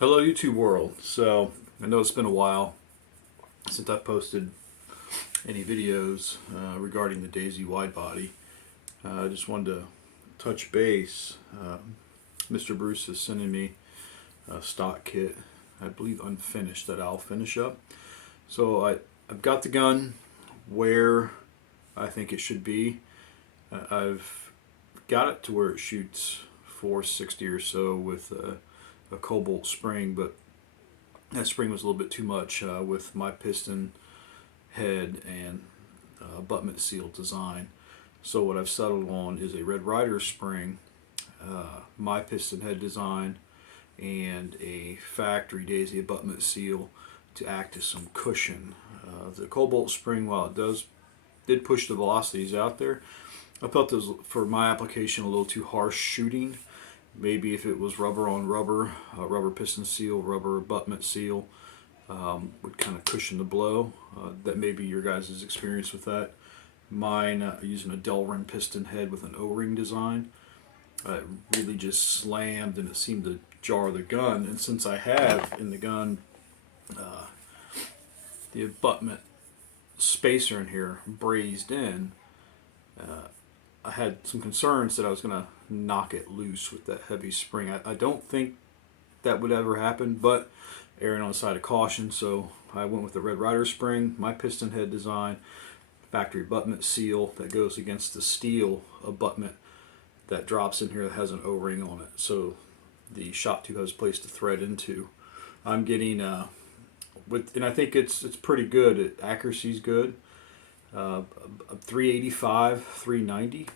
Hello YouTube world. So I know it's been a while since I posted any videos regarding the Daisy Widebody. I just wanted to touch base. Mr. Bruce is sending me a stock kit, I believe unfinished, that I'll finish up. So I've got the gun where I think it should be. I've got it to where it shoots 460 or so with a cobalt spring, but that spring was a little bit too much with my piston head and abutment seal design. So what I've settled on is a Red Ryder spring, my piston head design, and a factory Daisy abutment seal to act as some cushion. The cobalt spring, while it did push the velocities out there, I felt this for my application a little too harsh shooting. Maybe if it was rubber on rubber, rubber piston seal, rubber abutment seal, would kind of cushion the blow. That may be your guys' experience with that. Mine, using a Delrin piston head with an O-ring design, it really just slammed and it seemed to jar the gun. And since I have in the gun the abutment spacer in here brazed in, I had some concerns that I was going to knock it loose with that heavy spring. I don't think that would ever happen, but erring on the side of caution, so I went with the Red Ryder spring, my piston head design, factory abutment seal that goes against the steel abutment that drops in here that has an O-ring on it, so the shot tube has a place to thread into. I'm getting and I think it's pretty good. Accuracy's good. 385, 390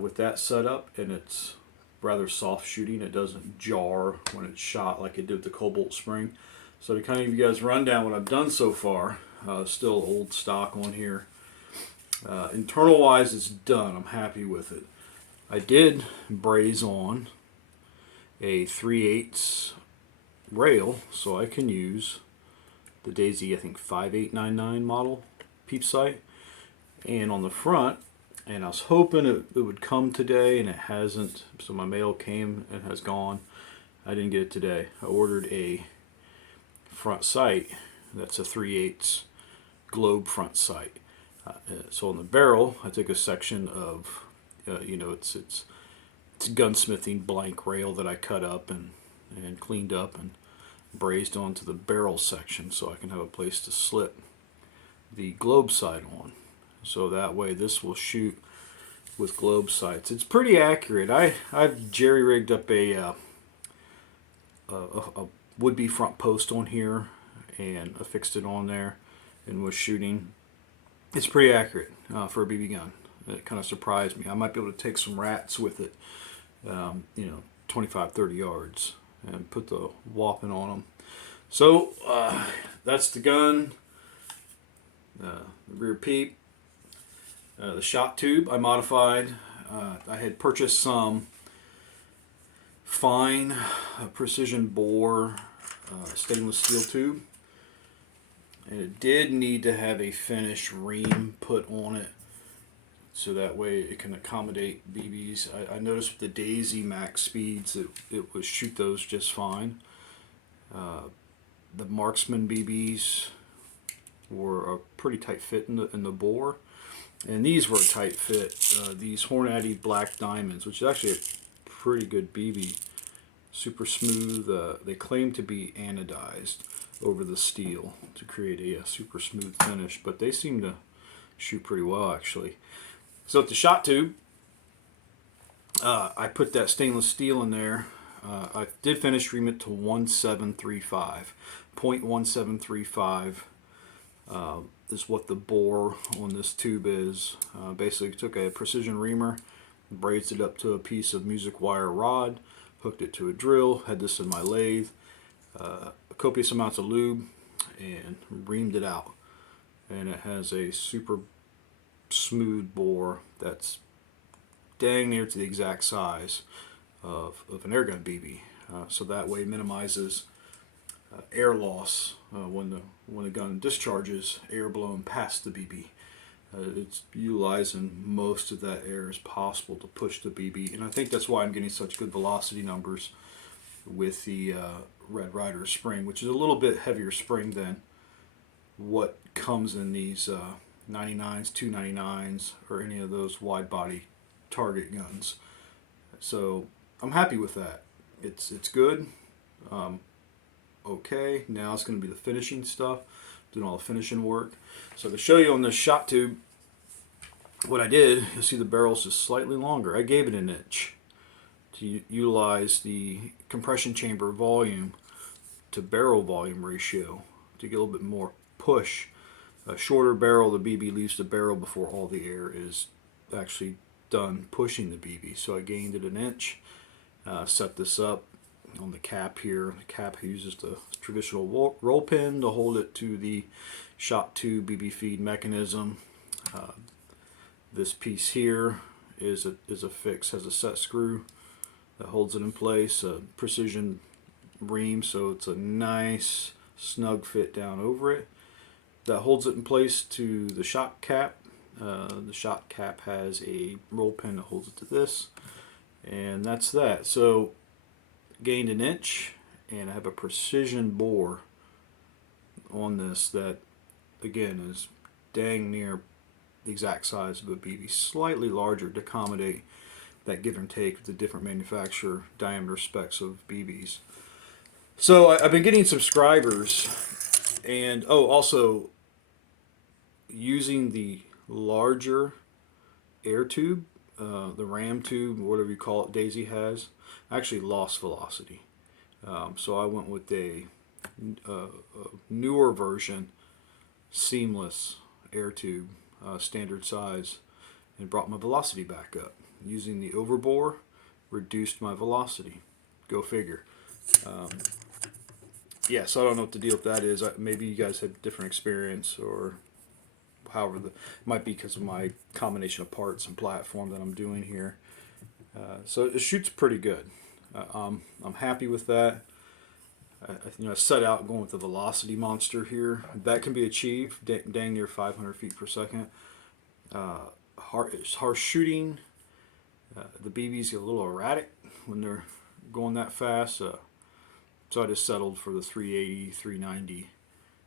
with that setup, and it's rather soft shooting. It doesn't jar when it's shot like it did with the cobalt spring. So to kind of give you guys a rundown what I've done so far, still old stock on here. Internal wise, it's done. I'm happy with it. I did braze on a 3/8 rail, so I can use the Daisy, I think 5899 model peep sight, and on the front, and I was hoping it would come today, and it hasn't. So my mail came and has gone. I didn't get it today. I ordered a front sight that's a 3/8 globe front sight. So on the barrel, I took a section of, it's gunsmithing blank rail that I cut up and cleaned up and brazed onto the barrel section, so I can have a place to slip the globe sight on. So that way this will shoot with globe sights. It's pretty accurate. I've jerry rigged up a would-be front post on here and affixed it on there and was shooting. It's pretty accurate for a BB gun. It kind of surprised me. I might be able to take some rats with it, 25, 30 yards and put the whopping on them. So that's the gun, the rear peep. The shot tube I modified. I had purchased some fine precision bore stainless steel tube, and it did need to have a finished ream put on it so that way it can accommodate BBs. I noticed with the Daisy max speeds it would shoot those just fine. The Marksman BBs were a pretty tight fit in the bore, and these were a tight fit. These Hornady Black Diamonds, which is actually a pretty good BB, super smooth. They claim to be anodized over the steel to create a super smooth finish, but they seem to shoot pretty well actually. So at the shot tube, I put that stainless steel in there. I did finish ream it to 1735, 0.1735. Is what the bore on this tube is. Basically took a precision reamer, brazed it up to a piece of music wire rod, hooked it to a drill, had this in my lathe, copious amounts of lube, and reamed it out. And it has a super smooth bore that's dang near to the exact size of an airgun BB. So that way minimizes air loss when the gun discharges, air blown past the BB. It's utilizing most of that air as possible to push the BB, and I think that's why I'm getting such good velocity numbers with the Red Ryder spring, which is a little bit heavier spring than what comes in these 99s, 299s, or any of those wide body target guns. So I'm happy with that. It's good. Um, okay, now it's going to be the finishing stuff, doing all the finishing work. So to show you on this shot tube, what I did, you'll see the barrel's just slightly longer. I gave it an inch to utilize the compression chamber volume to barrel volume ratio to get a little bit more push. A shorter barrel, the BB leaves the barrel before all the air is actually done pushing the BB. So I gained it an inch. Set this up on the cap here. The cap uses the traditional roll pin to hold it to the shot tube BB feed mechanism. This piece here is a fix, has a set screw that holds it in place, a precision ream, so it's a nice snug fit down over it. That holds it in place to the shot cap. The shot cap has a roll pin that holds it to this, and that's that. So gained an inch, and I have a precision bore on this that again is dang near the exact size of a BB, slightly larger to accommodate that give and take with the different manufacturer diameter specs of BBs. So I've been getting subscribers, and also using the larger air tube, the ram tube, whatever you call it, Daisy has, I actually lost velocity. So I went with a newer version, seamless air tube, standard size, and brought my velocity back up. Using the overbore, reduced my velocity. Go figure. Yeah, so I don't know what the deal with that is. Maybe you guys had different experience, or however, it might be because of my combination of parts and platform that I'm doing here. So it shoots pretty good. I'm happy with that. I set out going with the velocity monster here. That can be achieved dang near 500 feet per second. Harsh shooting. The BBs get a little erratic when they're going that fast. So I just settled for the 380, 390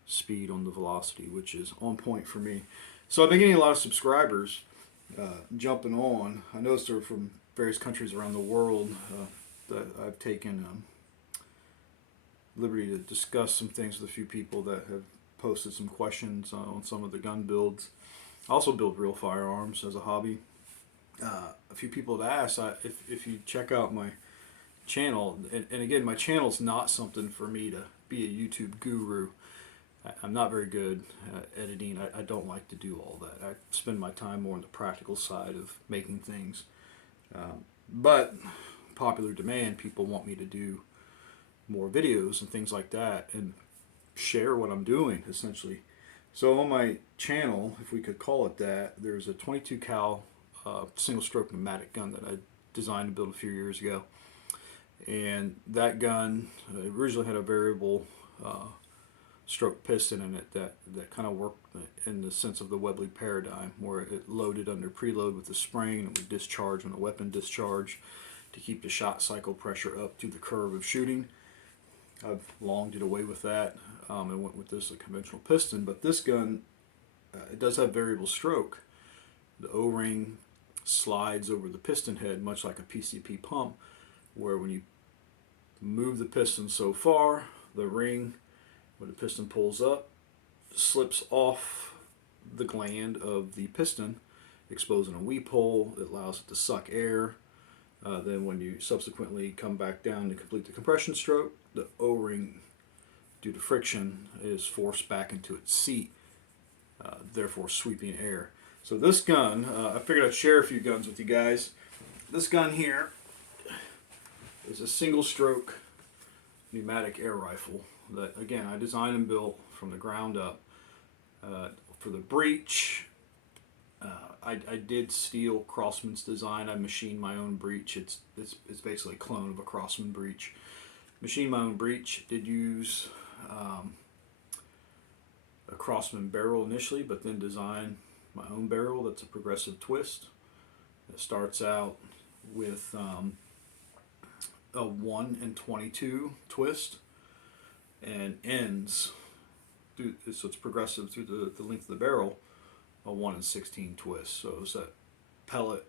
speed on the velocity, which is on point for me. So I've been getting a lot of subscribers jumping on. I noticed they're from various countries around the world that I've taken liberty to discuss some things with a few people that have posted some questions on some of the gun builds. I also build real firearms as a hobby. A few people have asked if you check out my channel, and again, my channel's not something for me to be a YouTube guru. I'm not very good at editing. I don't like to do all that. I spend my time more on the practical side of making things. But popular demand, people want me to do more videos and things like that and share what I'm doing, essentially. So on my channel, if we could call it that, there's a 22 cal single stroke pneumatic gun that I designed and built a few years ago. And that gun originally had a variable stroke piston in it that kind of worked in the sense of the Webley paradigm, where it loaded under preload with the spring and it would discharge when a weapon discharged to keep the shot cycle pressure up to the curve of shooting. I've long did away with that and went with this, a conventional piston. But this gun, it does have variable stroke. The O-ring slides over the piston head much like a PCP pump, where when you move the piston so far, the ring, when the piston pulls up, slips off the gland of the piston, exposing a weep hole. It allows it to suck air. Then when you subsequently come back down to complete the compression stroke, the O-ring, due to friction, is forced back into its seat, therefore sweeping air. So this gun, I figured I'd share a few guns with you guys. This gun here is a single stroke pneumatic air rifle that, again, I designed and built from the ground up. For the breech, I did steal Crossman's design. I machined my own breech. It's basically a clone of a Crossman breech. Machined my own breech. Did use a Crossman barrel initially, but then designed my own barrel that's a progressive twist. It starts out with a 1 in 22 twist. and ends, so it's progressive through the length of the barrel, a 1 in 16 twist. So as that pellet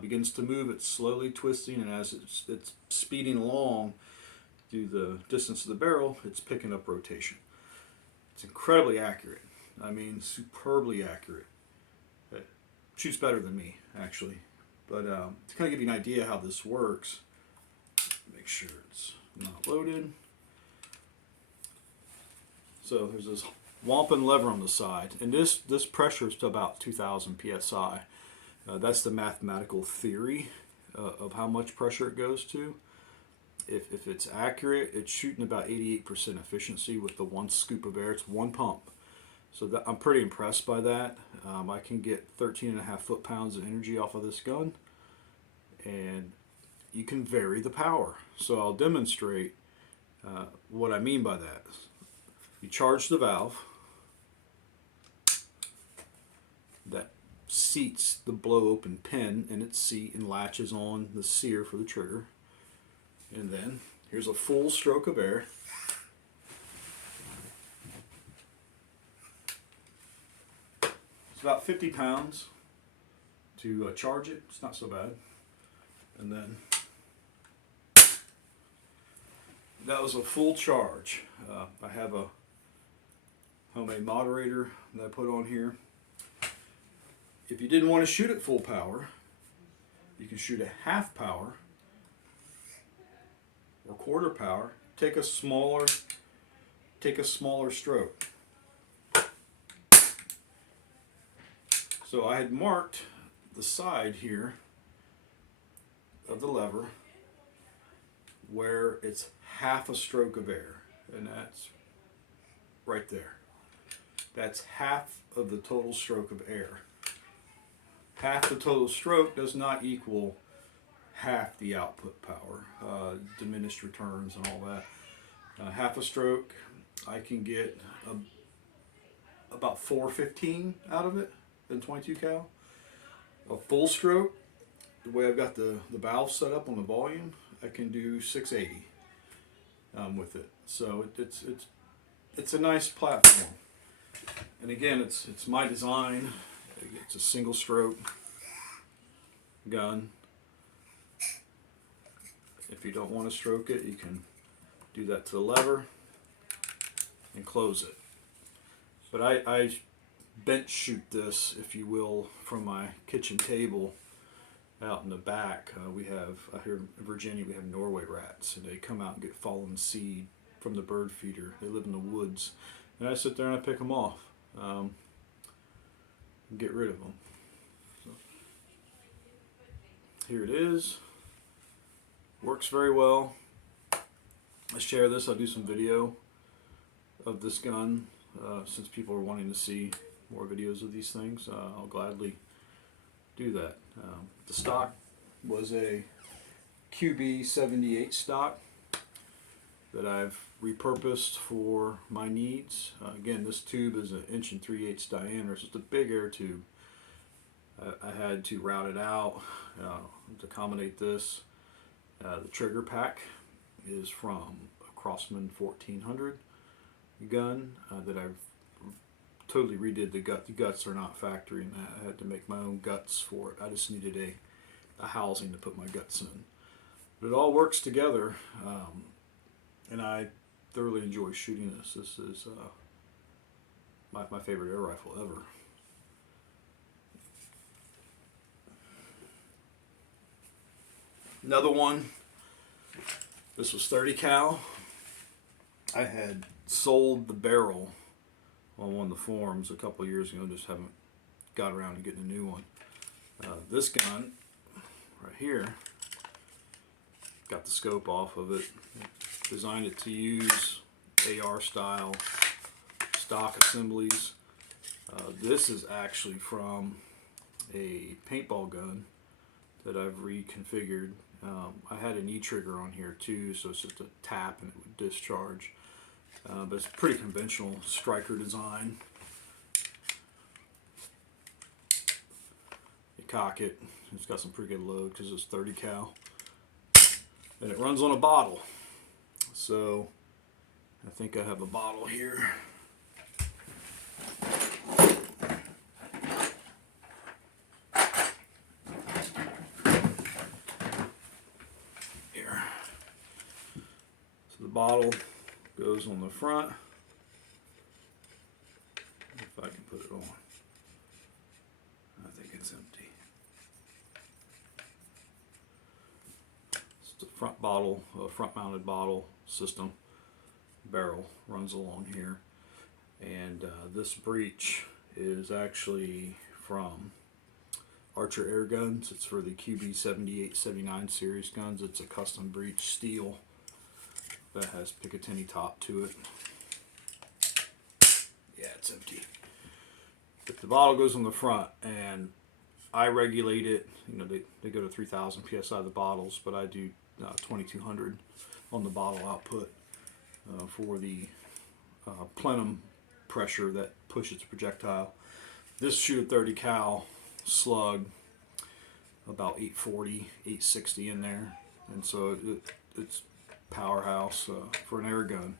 begins to move, it's slowly twisting, and as it's speeding along through the distance of the barrel, it's picking up rotation. It's incredibly accurate. I mean, superbly accurate. It shoots better than me, actually. But to kind of give you an idea how this works, make sure it's not loaded. So there's this wampum lever on the side, and this pressure is to about 2,000 psi. That's the mathematical theory of how much pressure it goes to. If it's accurate, it's shooting about 88% efficiency with the one scoop of air. It's one pump. So I'm pretty impressed by that. I can get 13.5 foot-pounds of energy off of this gun, and you can vary the power. So I'll demonstrate what I mean by that. You charge the valve that seats the blow open pin in its seat and latches on the sear for the trigger. And then here's a full stroke of air. It's about 50 pounds to charge it. It's not so bad. And then that was a full charge. I have a homemade moderator that I put on here. If you didn't want to shoot at full power, you can shoot at half power or quarter power. Take a smaller stroke. So I had marked the side here of the lever where it's half a stroke of air, and that's right there. That's half of the total stroke of air. Half the total stroke does not equal half the output power, diminished returns and all that. Half a stroke, I can get about 415 out of it in 22 cal. A full stroke, the way I've got the valve set up on the volume, I can do 680 with it. So it's a nice platform. And again, it's my design. It's a single stroke gun. If you don't want to stroke it, you can do that to the lever and close it. But I bench shoot this, if you will, from my kitchen table out in the back. We have, here in Virginia, we have Norway rats, and they come out and get fallen seed from the bird feeder. They live in the woods. And I sit there and I pick them off. Get rid of them. So, here it is. Works very well. I share this. I'll do some video of this gun since people are wanting to see more videos of these things. I'll gladly do that. The stock was a QB78 stock that I've repurposed for my needs. Again, this tube is 1 3/8" diameter. It's just a big air tube. I had to route it out to accommodate this. The trigger pack is from a Crossman 1400 gun that I've totally redid the gut. The guts are not factory, and I had to make my own guts for it. I just needed a housing to put my guts in. But it all works together, and I thoroughly enjoy shooting this. This is my favorite air rifle ever. Another one, this was 30 cal. I had sold the barrel on one of the forums a couple of years ago, just haven't got around to getting a new one. This gun right here, got the scope off of it, designed it to use AR style stock assemblies. This is actually from a paintball gun that I've reconfigured. I had an E-trigger on here too, so it's just a tap and it would discharge. But it's a pretty conventional striker design. You cock it, it's got some pretty good load because it's 30 cal. And it runs on a bottle. So I think I have a bottle here. Here. So the bottle goes on the front. If I can put it on. I think it's empty. It's the front bottle, front mounted bottle system. Barrel runs along here. And this breech is actually from Archer Airguns. It's for the QB 78, 79 series guns. It's a custom breech steel that has Picatinny top to it. Yeah, it's empty. But the bottle goes on the front, and I regulate it. You know, they go to 3,000 psi the bottles, but I do 2,200 on the bottle output for the plenum pressure that pushes the projectile. This shoot a 30 cal slug, about 840, 860 in there, and so it's powerhouse for an air gun.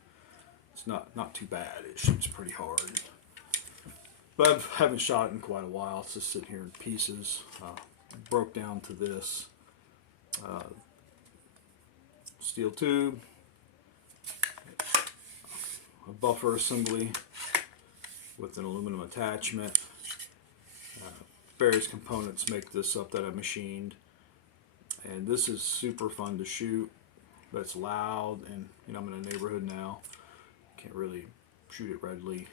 It's not too bad. It shoots pretty hard, but I haven't shot it in quite a while. It's just sitting here in pieces. Broke down to this steel tube, a buffer assembly with an aluminum attachment. Various components make this up that I machined, and this is super fun to shoot. But it's loud, and you know, I'm in a neighborhood now. Can't really shoot it readily.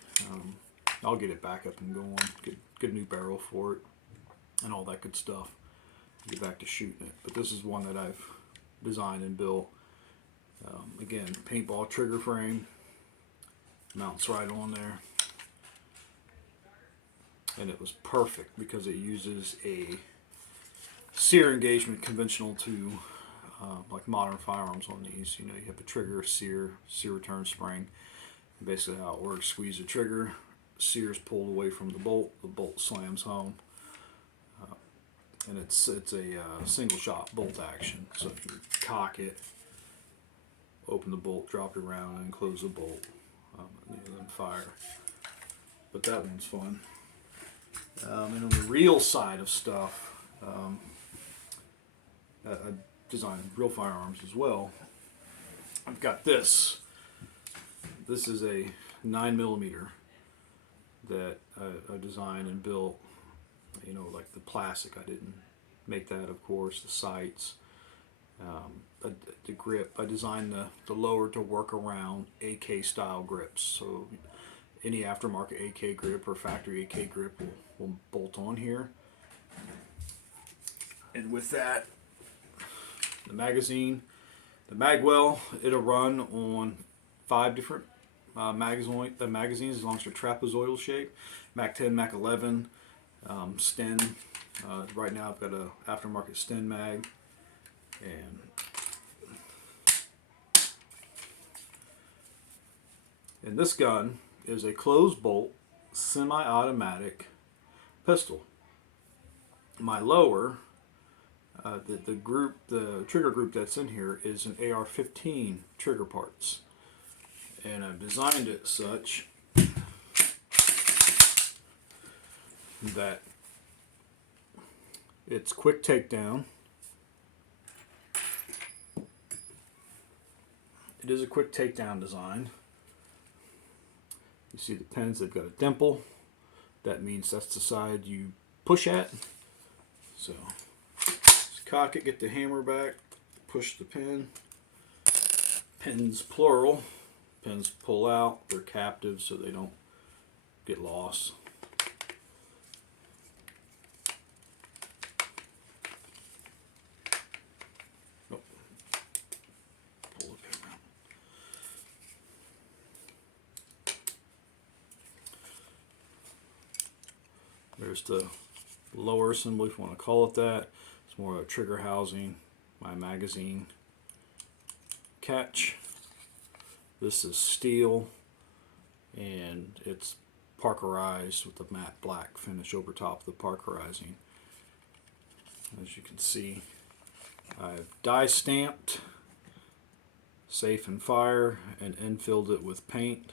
I'll get it back up and going. Get a new barrel for it, and all that good stuff. Get back to shooting it. But this is one that I've designed and built. Again, paintball trigger frame. Mounts right on there. And it was perfect because it uses a sear engagement conventional to like modern firearms on these. You know, you have a trigger, sear return spring. Basically how it works, squeeze the trigger, sear is pulled away from the bolt slams home. And it's a single shot bolt action. So if you cock it, open the bolt, drop it around, and close the bolt, and then fire. But that one's fun. And on the reel side of stuff, I designed real firearms as well. I've got this. This is a 9mm that I designed and built. You know, like the plastic. I didn't make that, of course. The sights, the grip. I designed the lower to work around AK style grips. So any aftermarket AK grip or factory AK grip will bolt on here. And with that, the magazine, the magwell, it'll run on 5 different magazines as long as they're trapezoidal shape. Mac 10, Mac 11, Sten. Right now I've got a aftermarket Sten mag, and this gun is a closed bolt semi-automatic pistol. My lower, the trigger group that's in here is an AR-15 trigger parts, and I've designed it such that it's quick takedown. It is a quick takedown design. You see the pins, they've got a dimple. That means that's the side you push at. So just cock it, get the hammer back, push the pin. Pins plural. Pins pull out, they're captive so they don't get lost. There's the lower assembly, if you want to call it that. It's more of a trigger housing, my magazine catch. This is steel, and it's parkerized with a matte black finish over top of the parkerizing. As you can see, I've die stamped safe and fire, and infilled it with paint.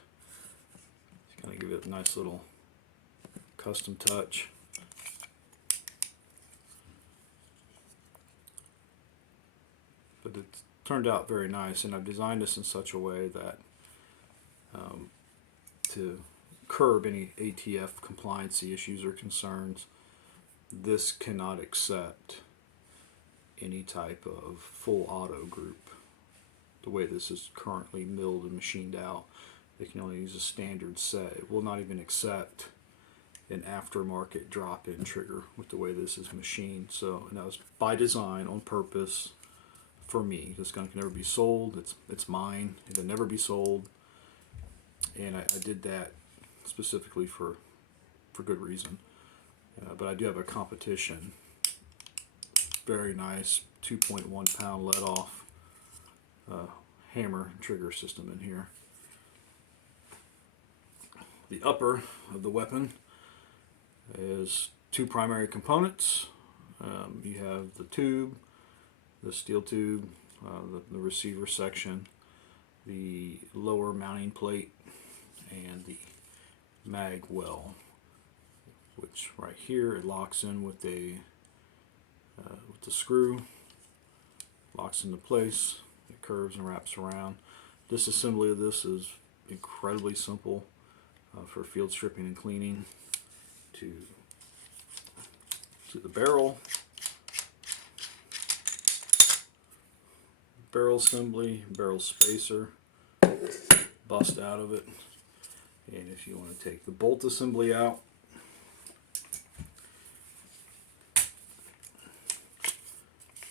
Just kind of give it a nice little custom touch. But it turned out very nice, and I've designed this in such a way that to curb any ATF compliancy issues or concerns, this cannot accept any type of full auto group. The way this is currently milled and machined out, they can only use a standard set. It will not even accept an aftermarket drop-in trigger with the way this is machined. So, and that was by design, on purpose, for me. This gun can never be sold. It's mine. It'll never be sold. And I did that specifically for good reason. But I do have a competition. Very nice 2.1 pound let off hammer trigger system in here. The upper of the weapon is two primary components. You have the tube, the steel tube, the receiver section, the lower mounting plate, and the mag well, which right here it locks in with the screw, locks into place, it curves and wraps around. Disassembly of this is incredibly simple for field stripping and cleaning. To the barrel assembly, barrel spacer, bust out of it. And if you want to take the bolt assembly out,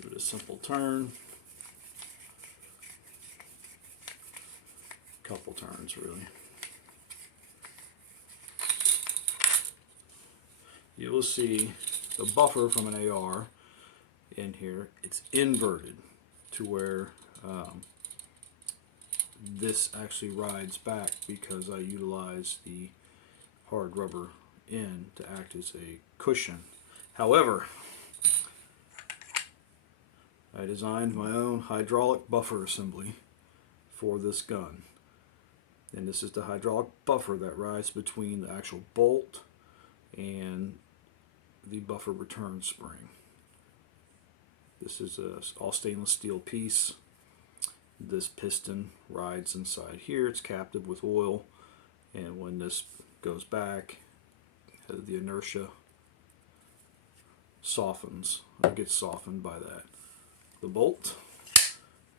give it a simple turn, couple turns really. You will see the buffer from an AR in here. It's inverted to where this actually rides back because I utilize the hard rubber end to act as a cushion. However, I designed my own hydraulic buffer assembly for this gun. And this is the hydraulic buffer that rides between the actual bolt and the buffer return spring. This is a all stainless steel piece. This piston rides inside here. It's captive with oil, and when this goes back, the inertia softens. It gets softened by that. The bolt,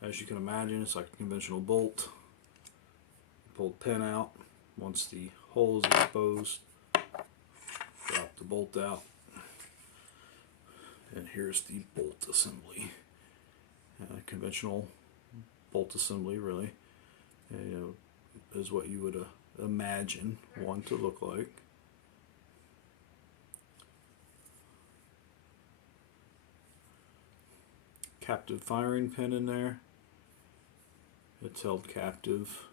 as you can imagine, it's like a conventional bolt. Pull the pin out. Once the hole is exposed, drop the bolt out. And here's the bolt assembly. Conventional bolt assembly, really, is what you would imagine one to look like. Captive firing pin in there. It's held captive.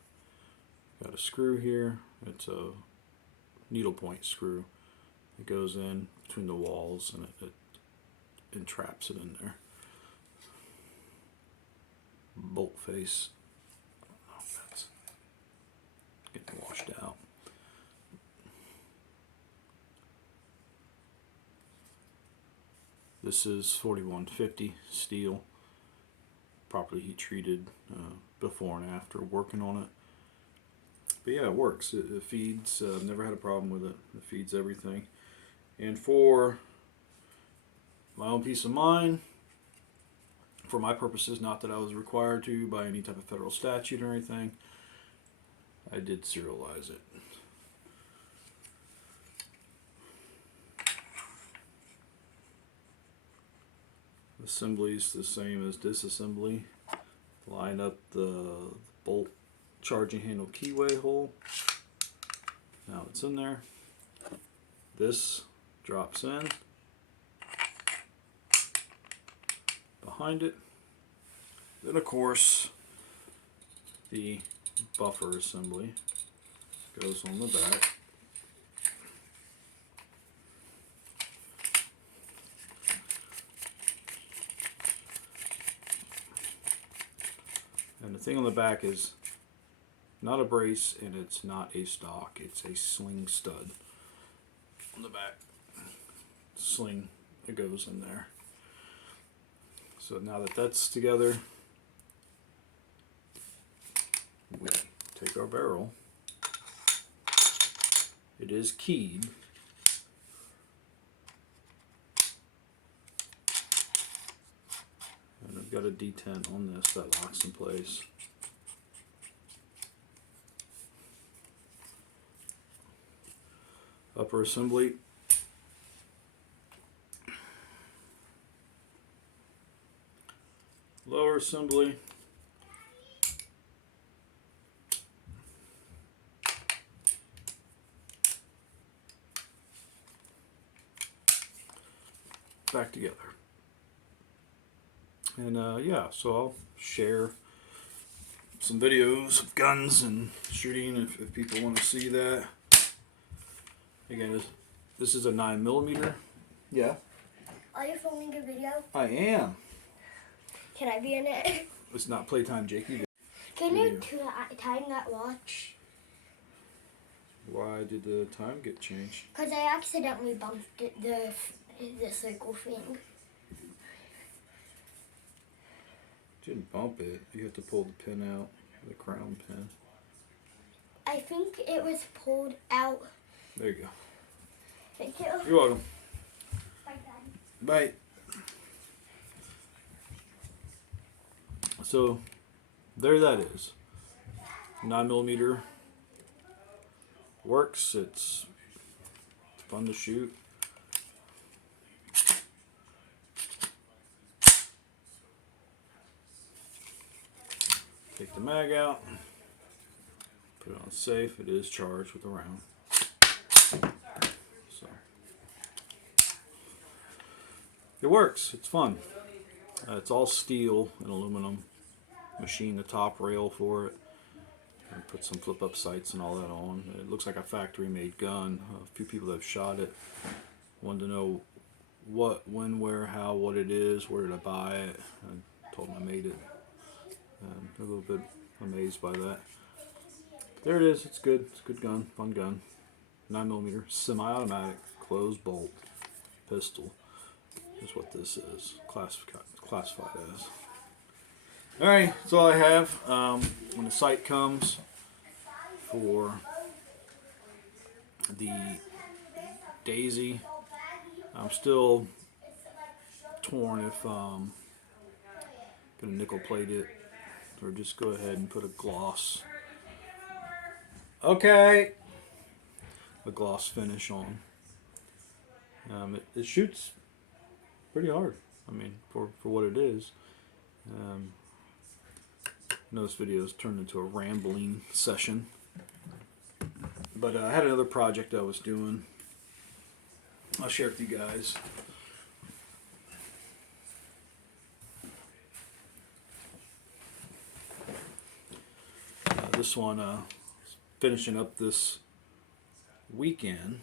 Got a screw here. It's a needlepoint screw. It goes in between the walls and it entraps it in there. Bolt face. Oh, that's getting washed out. This is 4150 steel, properly heat treated before and after working on it. But yeah, it works. It feeds. Never had a problem with it. It feeds everything. And for my own peace of mind, for my purposes, not that I was required to by any type of federal statute or anything, I did serialize it. Assembly's the same as disassembly. Line up the bolt charging handle keyway hole. Now it's in there. This drops in behind it. Then of course the buffer assembly goes on the back. And thing on the back is not a brace and it's not a stock. It's a sling stud on the back. Sling that goes in there. So now that that's together, we take our barrel. It is keyed. And I've got a detent on this that locks in place. Upper assembly. Lower assembly. Back together. And yeah, so I'll share some videos of guns and shooting if people want to see that. Again, this is a 9mm. Yeah. Are you filming a video? I am. Can I be in it? It's not playtime, Jakey. Can you time that watch? Why did the time get changed? Because I accidentally bumped the circle thing. Didn't bump it. You have to pull the pin out, the crown pin. I think it was pulled out. There you go. Thank you. You're welcome. Bye, Dad. Bye. So, there that is. 9mm works. It's fun to shoot. Take the mag out. Put it on safe. It is charged with a round. So, it works. It's fun. It's all steel and aluminum. Machine the top rail for it. And put some flip-up sights and all that on. It looks like a factory-made gun. A few people have shot it. Wanted to know what, when, where, how, what it is. Where did I buy it? I told them I made it. A little bit amazed by that. There it is. It's good. It's a good gun. Fun gun. 9mm semi-automatic closed bolt pistol is what this is classified as. Alright, that's all I have. When the sight comes for the Daisy, I'm still torn if gonna nickel plate it or just go ahead and put a gloss. Okay, a gloss finish on. It shoots pretty hard. I mean, for what it is. I know this video has turned into a rambling session, but I had another project I was doing. I'll share it with you guys. This one, finishing up this weekend.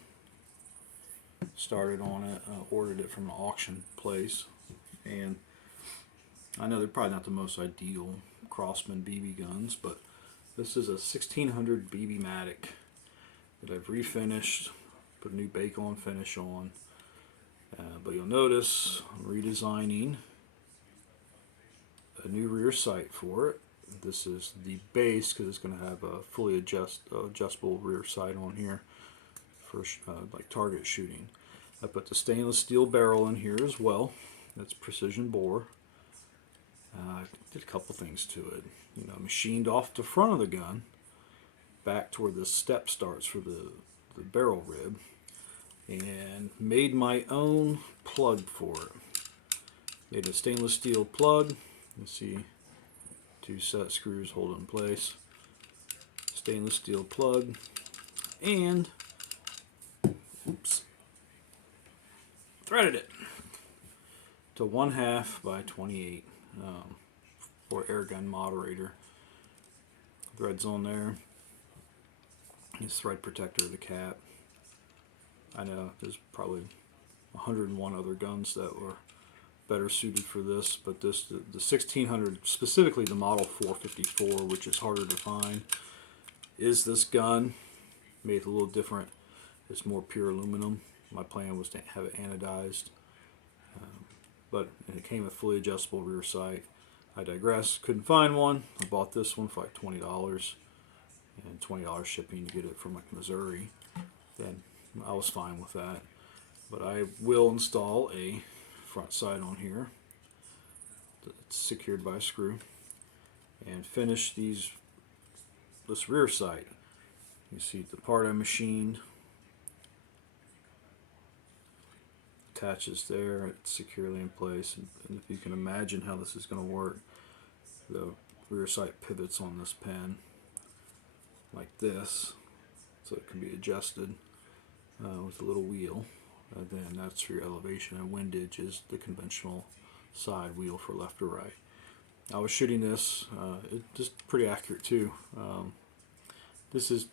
Started on it, ordered it from an auction place, and I know they're probably not the most ideal Crossman BB guns, but this is a 1600 BB-matic that I've refinished, put a new bake-on finish on, but you'll notice I'm redesigning a new rear sight for it. This is the base because it's going to have a fully adjustable rear sight on here for like target shooting. I put the stainless steel barrel in here as well. That's precision bore. Did a couple things to it. You know, machined off the front of the gun back to where the step starts for the barrel rib, and made my own plug for it. Made a stainless steel plug. You see 2 set screws hold it in place. Stainless steel plug, and threaded it to 1/2 by 28 for Airgun moderator. Threads on there. His thread protector of the cap. I know there's probably 101 other guns that were better suited for this, but the 1600, specifically the model 454, which is harder to find, is this gun. Made it a little different. It's more pure aluminum. My plan was to have it anodized, but it came with fully adjustable rear sight. I digress. Couldn't find one. I bought this one for like $20 and $20 shipping to get it from like Missouri. Then I was fine with that. But I will install a front sight on here that's secured by a screw and finish this rear sight. You see the part I machined attaches there. It's securely in place, and if you can imagine how this is going to work, the rear sight pivots on this pin like this, so it can be adjusted with a little wheel. Then that's for your elevation, and windage is the conventional side wheel for left or right. I was shooting this, it's just pretty accurate too. This is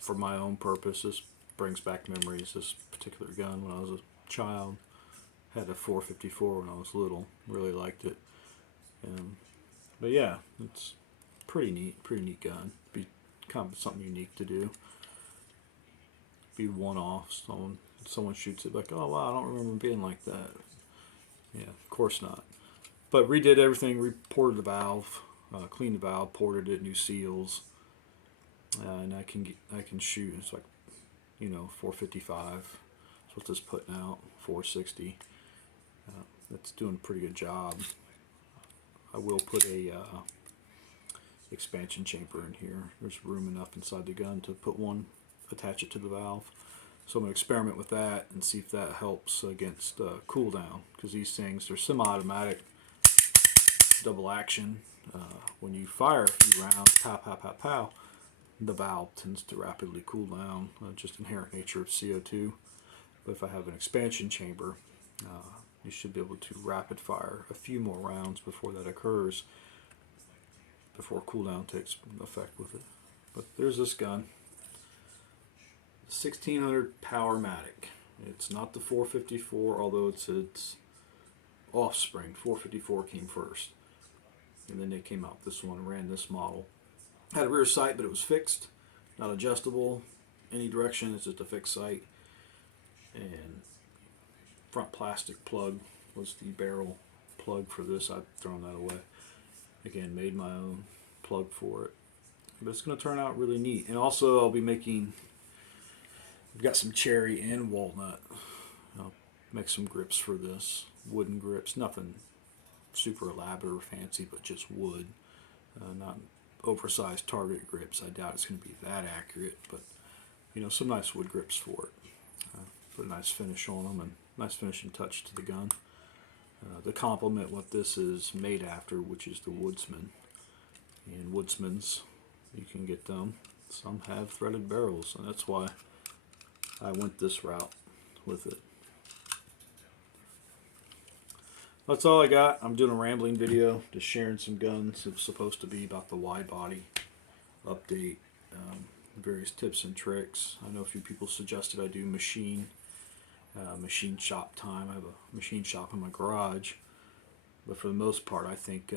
for my own purpose. This brings back memories. This particular gun when I was a child, had a 454 when I was little, really liked it. But yeah, it's pretty neat gun. Be kind of something unique to do. Be one-off. Someone shoots it like, oh wow, I don't remember being like that. Yeah, of course not. But redid everything, reported the valve, cleaned the valve, ported it, new seals, and I can shoot. It's like, 455. That's what this putting out, 460. That's doing a pretty good job. I will put a expansion chamber in here. There's room enough inside the gun to put one, attach it to the valve. So I'm going to experiment with that and see if that helps against cooldown, because these things, they're semi-automatic, double action. When you fire a few rounds, pow, pow, pow, pow, the valve tends to rapidly cool down, just inherent nature of CO2. But if I have an expansion chamber, you should be able to rapid fire a few more rounds before that occurs, before cooldown takes effect with it. But there's this gun. 1600 Powermatic. It's not the 454, although it's offspring. 454 came first, and then they came out with this one. Ran this model. Had a rear sight, but it was fixed, not adjustable any direction. It's just a fixed sight. And front plastic plug was the barrel plug for this. I've thrown that away. Again, made my own plug for it, but it's going to turn out really neat. And also, I'll be making. I've got some cherry and walnut. I'll make some grips for this. Wooden grips, nothing super elaborate or fancy, but just wood. Not oversized target grips. I doubt it's going to be that accurate, but some nice wood grips for it. Put a nice finish on them and nice finishing touch to the gun. To complement what this is made after, which is the Woodsman. And Woodsmans, you can get them. Some have threaded barrels, and that's why I went this route with it. That's all I got. I'm doing a rambling video, just sharing some guns. It's supposed to be about the Widebody update, various tips and tricks. I know a few people suggested I do machine shop time. I have a machine shop in my garage, but for the most part, I think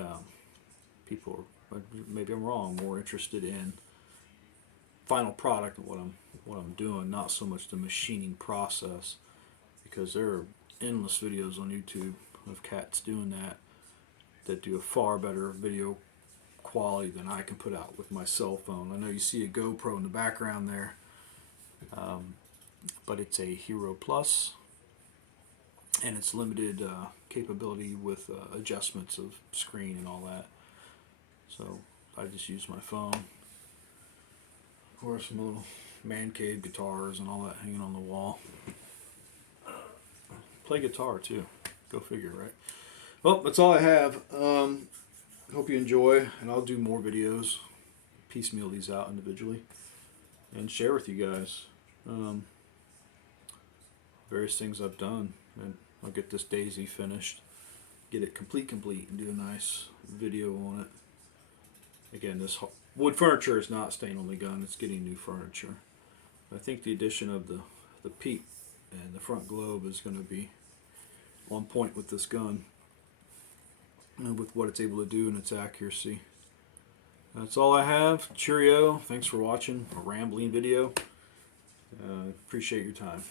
people are, maybe I'm wrong, more interested in final product and what I'm doing, not so much the machining process, because there are endless videos on YouTube of cats doing that do a far better video quality than I can put out with my cell phone. I know you see a GoPro in the background there, but it's a Hero Plus, and it's limited capability with adjustments of screen and all that. So I just use my phone. Of course, some little man cave guitars and all that hanging on the wall. Play guitar too. Go figure, right? Well, that's all I have. Hope you enjoy, and I'll do more videos, piecemeal these out individually, and share with you guys various things I've done. And I'll get this Daisy finished, get it complete, and do a nice video on it. Again, this wood furniture is not staying on the gun, it's getting new furniture. I think the addition of the peak and the front globe is going to be on point with this gun. with what it's able to do and its accuracy. That's all I have. Cheerio. Thanks for watching a rambling video. Appreciate your time.